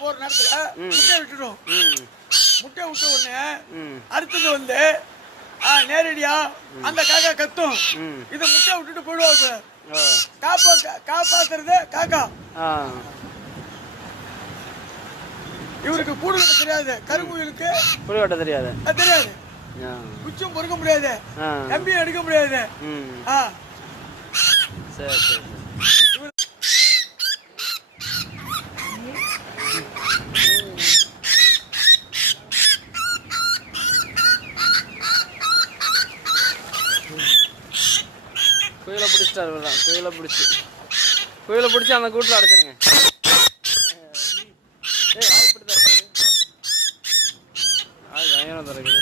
போற நேரத்துல முட்டை விட்டுடும் முட்டை விட்ட உடனே அடுத்தது வந்து ஆ, நேரடியா அந்த காக்கா கத்தும். இது முட்டை விட்டுட்டு போயிடுவாங்க காப்பா காப்பாத்துறது காக்கா. இவருக்கு கூடு கட்ட தெரியாது. கருங்குயிலுக்கு புளி வெட்ட தெரியாது. தெரியாது. குச்சும் பொறுக்க முடியாது. கம்பியும் எடுக்க முடியாது. சரி சரி. குயில பிடிச்சிட்டாரு தான் குயில பிடிச்சி. குயில பிடிச்சி அந்த கூட்டில் அடைச்சிருங்க. ஏய் ஆள் இப்படி ஆள் பயங்கரம் திறக்குது.